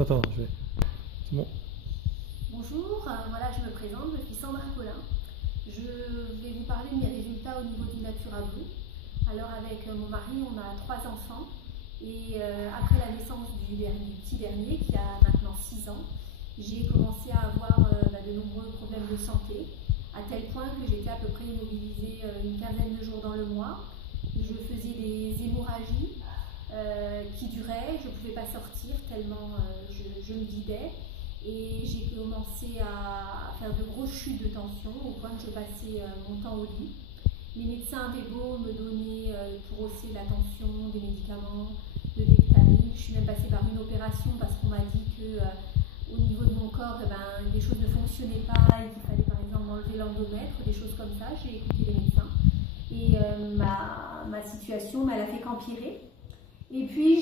Attends, je vais. C'est bon. Bonjour, voilà, je me présente, je suis Sandra Collin. Je vais vous parler de mes résultats au niveau du Natura Blue. Alors avec mon mari, on a 3 enfants et après la naissance du petit dernier qui a maintenant 6 ans, j'ai commencé à avoir de nombreux problèmes de santé, à tel point que j'étais à peu près immobilisée une quinzaine de jours dans le mois. Je faisais des hémorragies qui duraient, je ne pouvais pas sortir tellement je me vidais. Et j'ai commencé à faire de grosses chutes de tension au point que je passais mon temps au lit. Les médecins avaient beau me donner pour hausser la tension des médicaments, de l'Étamine. Je suis même passée par une opération parce qu'on m'a dit que au niveau de mon corps, des choses ne fonctionnaient pas et qu'il fallait par exemple enlever l'endomètre, des choses comme ça. J'ai écouté les médecins et ma situation, elle a fait qu'empirer. Et puis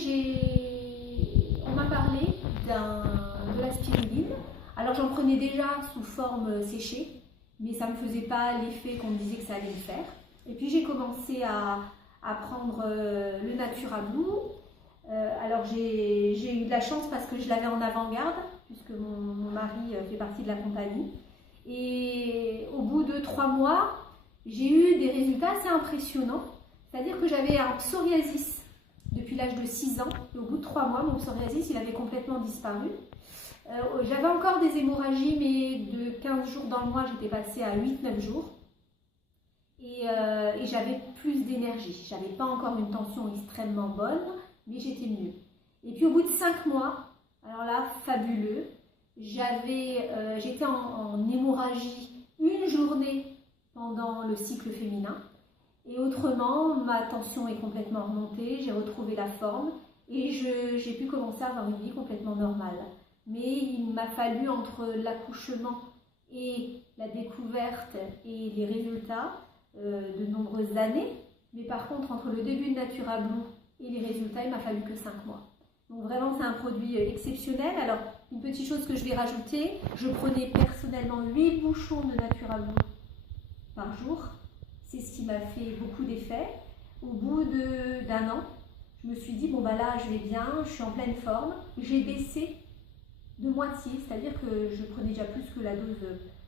on m'a parlé de la spiruline. Alors j'en prenais déjà sous forme séchée, mais ça ne me faisait pas l'effet qu'on me disait que ça allait me faire. Et puis j'ai commencé à prendre le Natura Blue. Alors j'ai eu de la chance parce que je l'avais en avant-garde, puisque mon mari fait partie de la compagnie. Et au bout de 3 mois, j'ai eu des résultats assez impressionnants. C'est-à-dire que j'avais un psoriasis depuis l'âge de 6 ans. Et au bout de 3 mois, mon psoriasis, il avait complètement disparu. J'avais encore des hémorragies, mais de 15 jours dans le mois, j'étais passée à 8-9 jours. Et j'avais plus d'énergie. J'avais pas encore une tension extrêmement bonne, mais j'étais mieux. Et puis au bout de 5 mois, alors là, fabuleux, j'étais en hémorragie une journée pendant le cycle féminin. Et autrement, ma tension est complètement remontée, j'ai retrouvé la forme et j'ai pu commencer à avoir une vie complètement normale. Mais il m'a fallu entre l'accouchement et la découverte et les résultats de nombreuses années. Mais par contre, entre le début de Natura Blue et les résultats, il m'a fallu que 5 mois. Donc vraiment, c'est un produit exceptionnel. Alors, une petite chose que je vais rajouter, je prenais personnellement 8 bouchons de Natura Blue par jour. C'est ce qui m'a fait beaucoup d'effet. Au bout d'un an, je me suis dit, bon là je vais bien, je suis en pleine forme. J'ai baissé de moitié, c'est-à-dire que je prenais déjà plus que la dose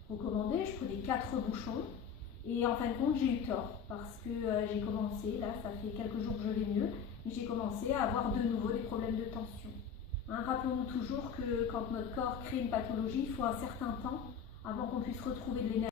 recommandée, je prenais 4 bouchons. Et en fin de compte, j'ai eu tort parce que j'ai commencé, là ça fait quelques jours que je vais mieux, mais j'ai commencé à avoir de nouveau des problèmes de tension. Rappelons-nous toujours que quand notre corps crée une pathologie, il faut un certain temps avant qu'on puisse retrouver de l'énergie.